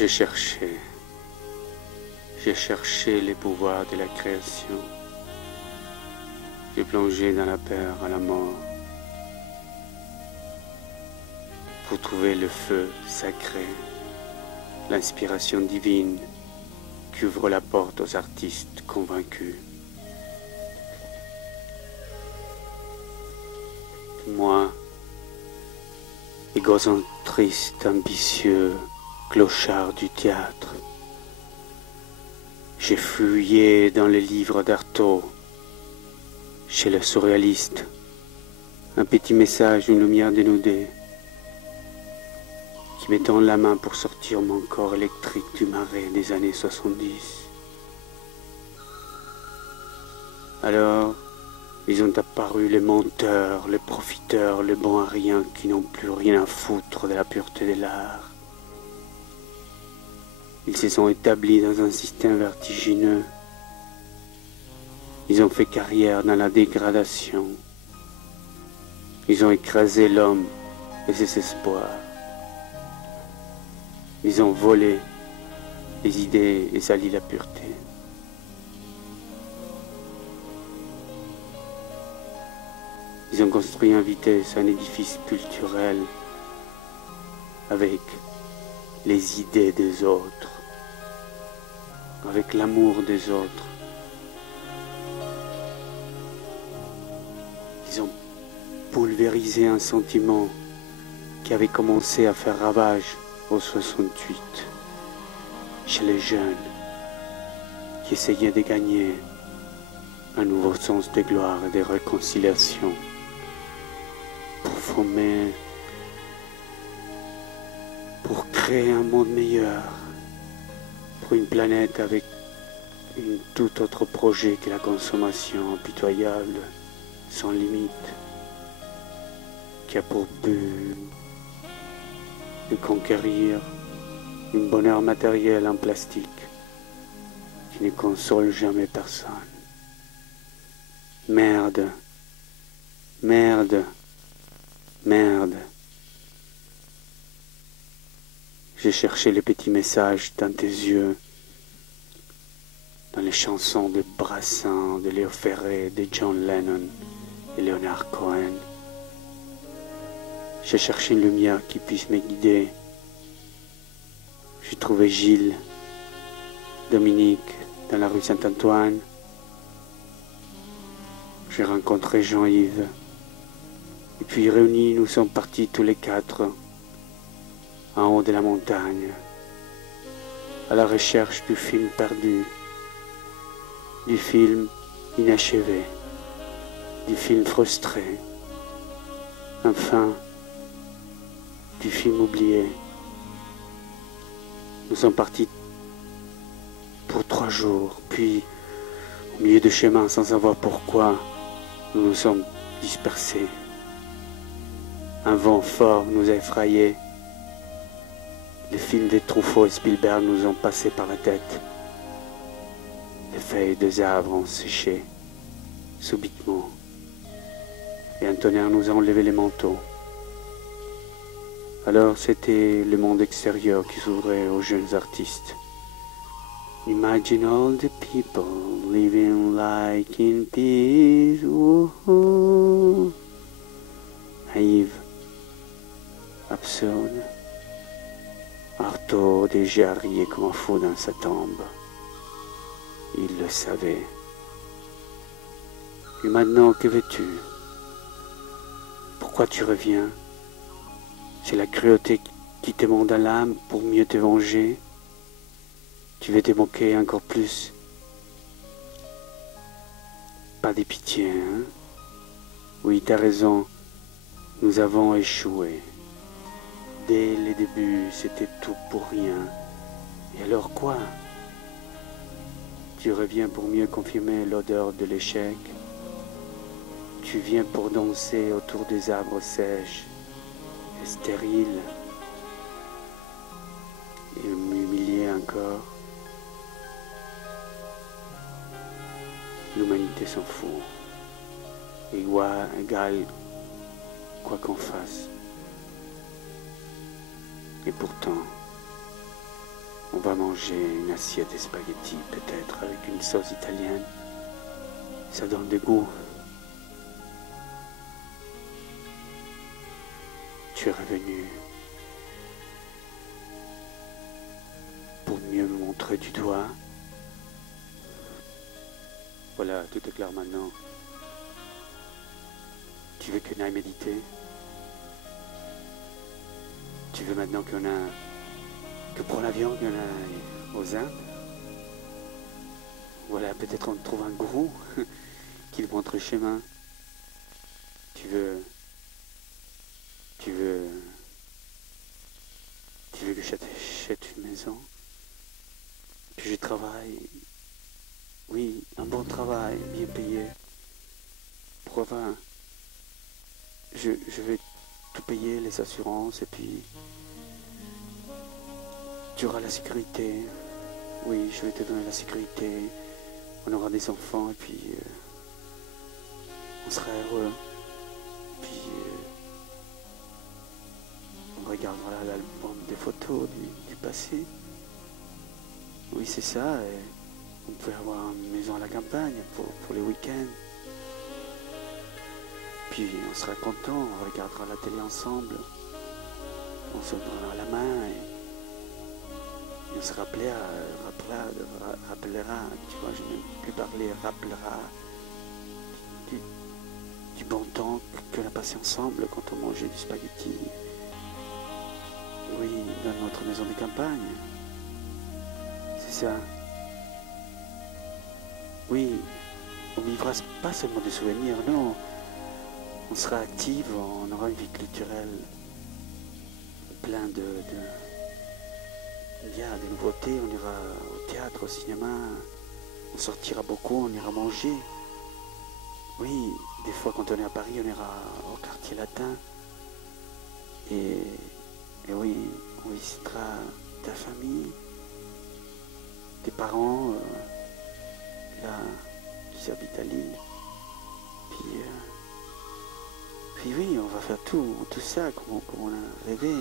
J'ai cherché. J'ai cherché les pouvoirs de la création. J'ai plongé dans la peur à la mort pour trouver le feu sacré, l'inspiration divine qui ouvre la porte aux artistes convaincus. Moi, égocentriste, ambitieux, clochard du théâtre, j'ai fouillé dans les livres d'Artaud, chez le surréaliste, un petit message, une lumière dénudée, qui me tend la main pour sortir mon corps électrique du marais des années 70. Alors, ils ont apparu les menteurs, les profiteurs, les bons à rien qui n'ont plus rien à foutre de la pureté de l'art. Ils se sont établis dans un système vertigineux. Ils ont fait carrière dans la dégradation. Ils ont écrasé l'homme et ses espoirs. Ils ont volé les idées et sali la pureté. Ils ont construit en vitesse un édifice culturel avec les idées des autres, avec l'amour des autres. Ils ont pulvérisé un sentiment qui avait commencé à faire ravage au 68 chez les jeunes qui essayaient de gagner un nouveau sens de gloire et de réconciliation pour former, pour créer un monde meilleur, pour une planète avec un tout autre projet que la consommation impitoyable, sans limite, qui a pour but de conquérir un bonheur matériel en plastique qui ne console jamais personne. Merde, merde, merde. J'ai cherché les petits messages dans tes yeux, dans les chansons de Brassens, de Léo Ferré, de John Lennon et Leonard Cohen. J'ai cherché une lumière qui puisse me guider. J'ai trouvé Gilles, Dominique dans la rue Saint-Antoine. J'ai rencontré Jean-Yves. Et puis réunis, nous sommes partis tous les quatre en haut de la montagne, à la recherche du film perdu, du film inachevé, du film frustré, enfin, du film oublié. Nous sommes partis pour 3 jours, puis au milieu du chemin, sans savoir pourquoi, nous nous sommes dispersés. Un vent fort nous a effrayés. Les films de Truffaut et Spielberg nous ont passé par la tête. Les feuilles des arbres ont séché subitement. Et un tonnerre nous a enlevé les manteaux. Alors c'était le monde extérieur qui s'ouvrait aux jeunes artistes. Imagine all the people living like in peace. Woohoo. Naïve, absurde. Artaud déjà riait comme un fou dans sa tombe. Il le savait. Et maintenant, que veux-tu? Pourquoi tu reviens? C'est la cruauté qui te monte à l'âme pour mieux te venger? Tu veux te moquer encore plus? Pas de pitié, hein? Oui, t'as raison. Nous avons échoué. Dès le début, c'était tout pour rien. Et alors quoi? Tu reviens pour mieux confirmer l'odeur de l'échec. Tu viens pour danser autour des arbres sèches et stériles. Et m'humilier encore. L'humanité s'en fout. Égal quoi qu'on fasse. Et pourtant, On va manger une assiette de spaghettis, peut-être avec une sauce italienne. Ça donne du goût. Tu es revenu pour mieux me montrer du doigt. Voilà, tout est clair maintenant. Tu veux qu'on aille méditer? Tu veux maintenant que prend l'avion, qu'on aille aux Indes? Voilà, peut-être on trouve un gourou qui te montre le chemin. Tu veux que j'achète une maison, que je travaille, oui, un bon travail, bien payé, pour avoir, je vais tout payer, les assurances, et puis tu auras la sécurité, oui, je vais te donner la sécurité, on aura des enfants, et puis on sera heureux, puis on regardera l'album des photos du passé. Oui, c'est ça. Et on peut avoir une maison à la campagne pour les week-ends. Puis on sera content, on regardera la télé ensemble. On se donnera la main et on se rappellera, tu vois, je ne vais plus parler, rappellera du bon temps qu'on a passé ensemble quand on mangeait du spaghetti. Oui, dans notre maison de campagne. C'est ça. Oui, on vivra pas seulement des souvenirs, non. On sera actifs, on aura une vie culturelle plein de nouveautés. On ira au théâtre, au cinéma, on sortira beaucoup, on ira manger. Oui, des fois quand on est à Paris, on ira au quartier latin. Et oui, on visitera ta famille, tes parents, là, qui habitent à Lille. Puis oui, on va faire tout ça comme on a rêvé.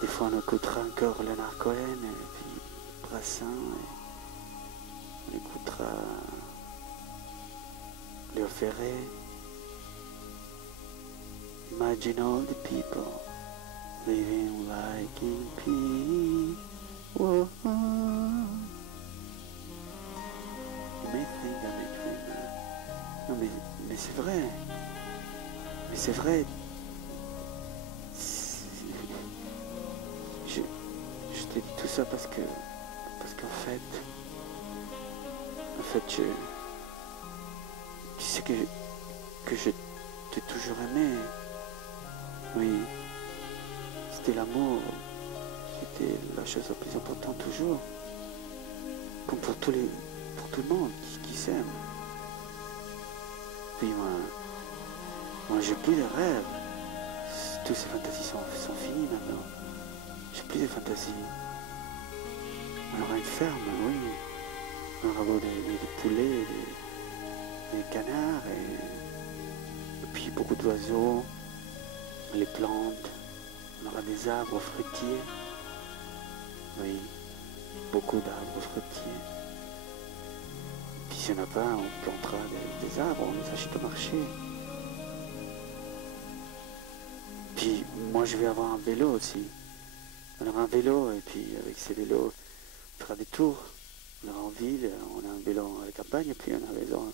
Des fois, on écoutera encore Leonard Cohen, et puis Brassens, et on écoutera Léo Ferré. Imagine all the people living like in peace. Whoa. You may think I'm a dreamer. Non mais c'est vrai. Mais c'est vrai. Je te dis tout ça parce qu'en fait, tu sais que je t'ai toujours aimé. Oui, c'était l'amour, c'était la chose la plus importante toujours, comme pour tout le monde qui s'aime. Puis moi j'ai plus de rêves, toutes ces fantasies sont finies maintenant, j'ai plus de fantasies. On aura une ferme, oui, on aura des poulets, des canards, et puis beaucoup d'oiseaux, les plantes, on aura des arbres fruitiers, oui, beaucoup d'arbres fruitiers. Puis s'il n'y en a pas, on plantera des arbres, on les achète au marché. Puis moi je vais avoir un vélo aussi. On aura un vélo, et puis avec ces vélos, on fera des tours. On ira en ville, on a un vélo à la campagne, et puis on a un vélo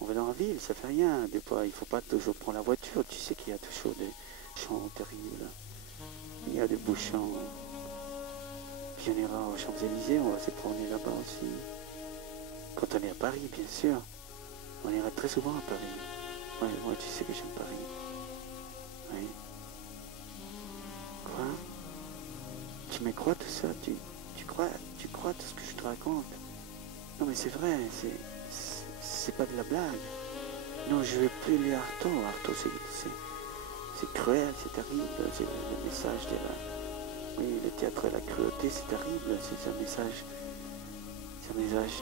en ville, ça fait rien. Des fois, il ne faut pas toujours prendre la voiture, tu sais qu'il y a toujours des bouchons terribles. Il y a des bouchons. Puis on ira aux Champs-Élysées, on va se promener là-bas aussi. Quand on est à Paris, bien sûr. On ira très souvent à Paris. Moi tu sais que j'aime Paris. Oui. Quoi? Tu me crois tout ça? Tu crois tout ce que je te raconte? Non mais c'est vrai, c'est pas de la blague. Non, je veux plus les Artaud. Artaud, c'est cruel, c'est terrible. C'est le message de la... Oui, le théâtre et la cruauté, c'est terrible. C'est un message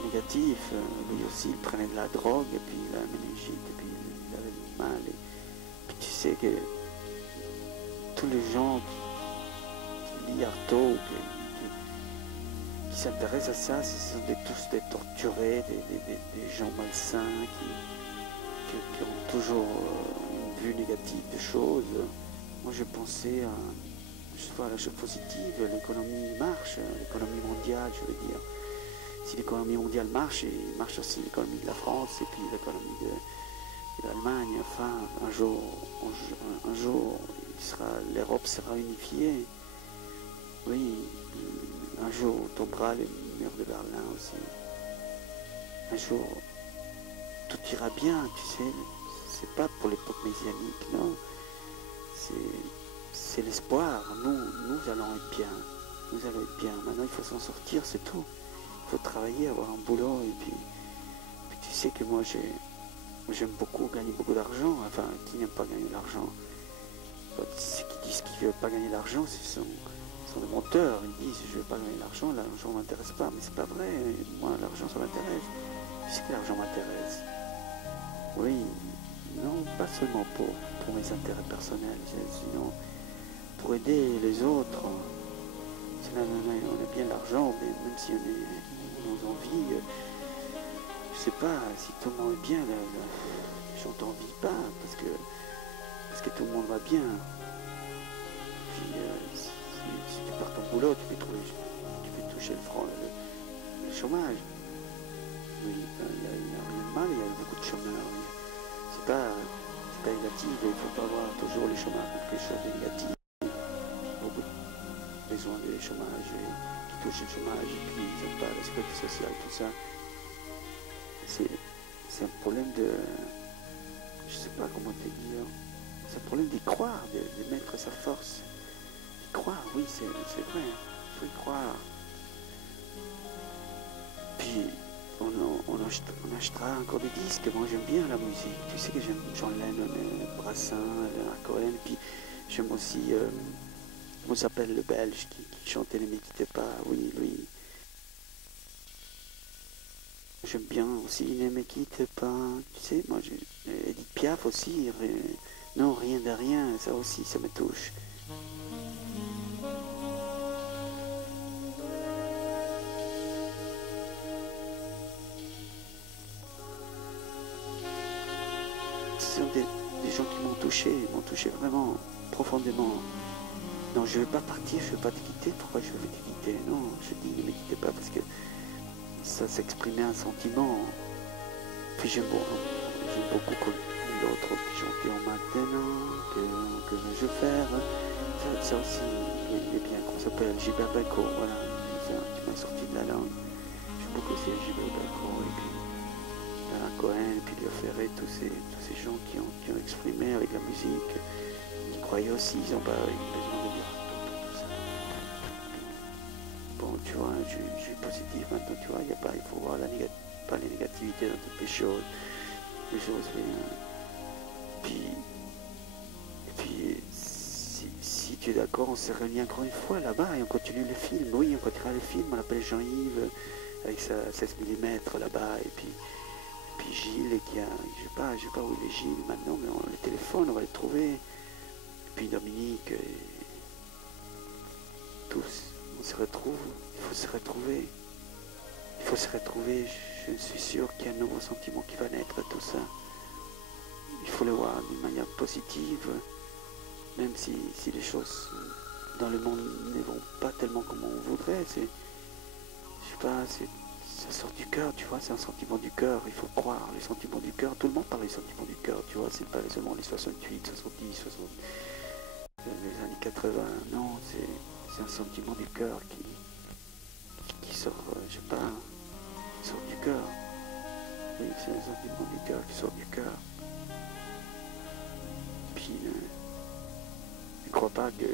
négatif. Lui aussi, il prenait de la drogue, et puis la méningite, et puis il avait du mal. Et puis tu sais que tous les gens qui lisent Artaud, qui qui s'intéressent à ça, ce sont tous des torturés, des gens malsains qui ont toujours une vue négative des choses. Moi, je pensais à la chose positive, l'économie marche, l'économie mondiale, je veux dire. Si l'économie mondiale marche, il marche aussi l'économie de la France et puis l'économie de l'Allemagne. Enfin, un jour l'Europe sera unifiée. Oui, un jour tombera le mur de Berlin aussi. Un jour, tout ira bien, tu sais. C'est pas pour l'époque messianique, non. C'est l'espoir. Nous allons être bien. Nous allons être bien. Maintenant, il faut s'en sortir, c'est tout. Il faut travailler, avoir un boulot. Et puis tu sais que moi, j'aime beaucoup gagner beaucoup d'argent. Enfin, qui n'aime pas gagner de l'argent? Ceux qui disent qu'ils ne veulent pas gagner d'argent, ce sont des menteurs. Ils disent, je ne veux pas gagner l'argent ne m'intéresse pas. Mais c'est pas vrai. Moi, l'argent, ça m'intéresse. Tu sais que l'argent m'intéresse. Oui, non, pas seulement pour mes intérêts personnels, sinon pour aider les autres. On a bien l'argent, mais même si on a envie, je sais pas, si tout le monde est bien, les gens t'envient pas, parce que tout le monde va bien. Puis si tu perds ton boulot, tu peux toucher le chômage. Oui, il y a rien de mal, il y a beaucoup de chômeurs. C'est pas négatif, il ne faut pas voir toujours les chômeurs comme quelque chose de négatif. Beaucoup de besoin de chômage, qui touchent le chômage, et puis ils n'ont pas la sécurité sociale, tout ça. C'est un problème de... Je sais pas comment te dire. C'est un problème d'y croire, de mettre sa force. D'y croire, oui, c'est vrai, il faut y croire. Puis... On achètera encore des disques. Moi j'aime bien la musique. Tu sais que j'aime John Lennon, Brassens, Leonard Cohen. Puis j'aime aussi, comment s'appelle le Belge qui chantait Ne me quittez pas. Oui, lui. J'aime bien aussi Ne me quittez pas. Tu sais, moi Edith Piaf aussi. Non, rien de rien. Ça aussi, ça me touche. Ce sont des gens qui m'ont touché vraiment profondément. Non, je ne veux pas partir, je ne veux pas te quitter. Pourquoi je veux te quitter? Non, je dis ne me quittez pas parce que ça s'exprimait un sentiment. Puis j'aime beaucoup comme l'autre qui chantait en maintenant, que veux-je faire? Ça aussi, il est bien, qu'on s'appelle Gilbert Bécaud, voilà, qui m'a sorti de la langue. J'aime beaucoup ces Gilbert Bécaud et puis Leonard Cohen, et puis Léo Ferré, tous ces gens qui ont exprimé avec la musique, qui croyaient aussi, ils n'ont pas eu besoin de dire tout ça. Bon, tu vois, je suis positif maintenant, tu vois, il faut voir pas les négativités dans toutes les choses. Les choses, puis si tu es d'accord, on s'est réunis encore une fois là-bas et on continue le film. Oui, on continuera le film, on appelle Jean-Yves avec sa 16 mm là-bas, et puis Gilles qui a, je sais pas où il est Gilles maintenant, mais on les téléphone, on va les trouver. Et puis Dominique, tous, on se retrouve, il faut se retrouver. Il faut se retrouver, je suis sûr qu'il y a un nouveau sentiment qui va naître, tout ça. Il faut le voir d'une manière positive, même si les choses dans le monde ne vont pas tellement comme on voudrait. Je sais pas, ça sort du cœur, tu vois, c'est un sentiment du cœur, il faut croire, les sentiments du cœur, tout le monde parle des sentiments du cœur, tu vois, c'est pas seulement les 68, 70, 60, les années 80, non, c'est un sentiment du cœur qui sort, je sais pas, qui sort du cœur. Oui, c'est un sentiment du cœur qui sort du cœur. Puis, ne crois pas que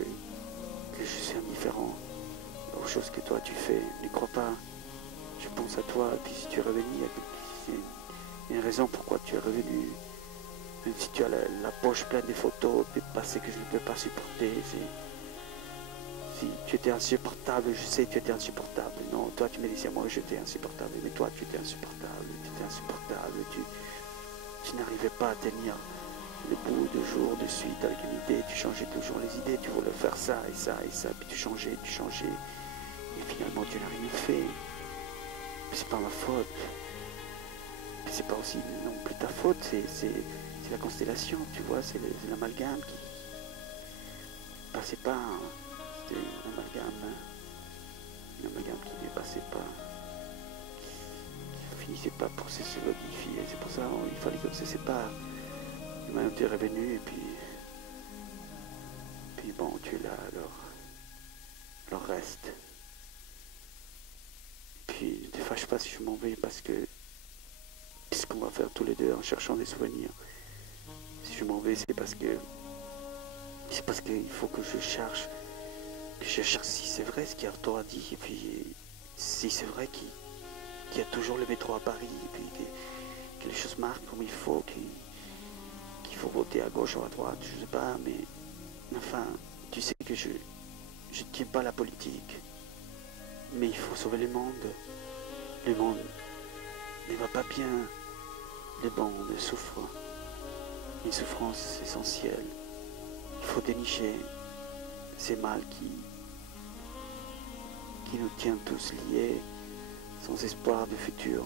je suis indifférent aux choses que toi tu fais, ne crois pas. Je pense à toi, et puis si tu es revenu, il y a une raison pourquoi tu es revenu. Même si tu as la poche pleine de photos, de passé que je ne peux pas supporter. Si tu étais insupportable, je sais que tu étais insupportable. Non, toi tu me disais, moi j'étais insupportable, mais toi tu étais insupportable, tu n'arrivais pas à tenir le bout de jour de suite avec une idée, tu changeais toujours les idées, tu voulais faire ça et ça et ça, puis tu changeais. Et finalement, tu n'as rien fait. C'est pas ma faute. C'est pas aussi non plus ta faute, c'est la constellation, tu vois, c'est l'amalgame qui passait pas. C'était un amalgame qui ne passait pas, qui finissait pas pour se solidifier. C'est pour ça qu'il fallait qu'on se sépare. Et maintenant tu es revenu et puis bon, tu es là, alors reste. Puis ne te fâche pas si je m'en vais parce que qu'est-ce qu'on va faire tous les deux en cherchant des souvenirs. Si je m'en vais, c'est parce qu'il faut que je cherche si c'est vrai ce qu'Arthur a dit, et puis si c'est vrai qu'il y a toujours le métro à Paris, et puis que les choses marquent comme il faut, qu'il faut voter à gauche ou à droite, je sais pas, mais enfin, tu sais que je tiens pas la politique, mais il faut sauver le monde. Le monde ne va pas bien, le monde souffre, une souffrance essentielle. Il faut dénicher ces mal qui nous tient tous liés, sans espoir de futur.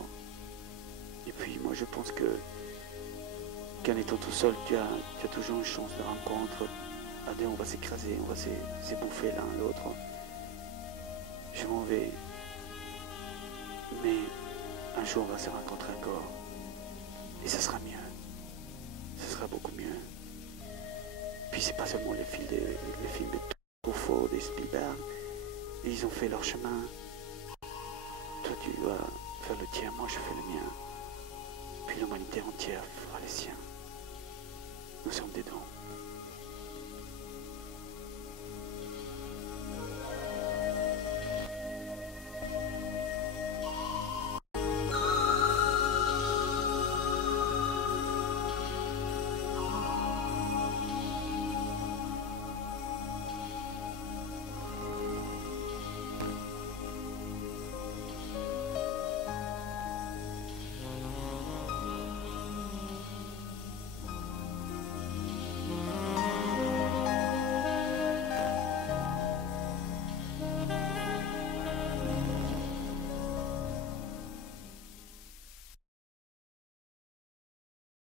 Et puis moi je pense qu'en étant tout seul, tu as toujours une chance de rencontre. À deux, on va s'écraser, on va s'ébouffer l'un l'autre. Je m'en vais, mais un jour on va se rencontrer encore. Et ça sera mieux. Ça sera beaucoup mieux. Puis c'est pas seulement les films de Truffaut, des Spielberg. Ils ont fait leur chemin. Toi tu dois faire le tien, moi je fais le mien. Puis l'humanité entière fera les siens. Nous sommes dedans.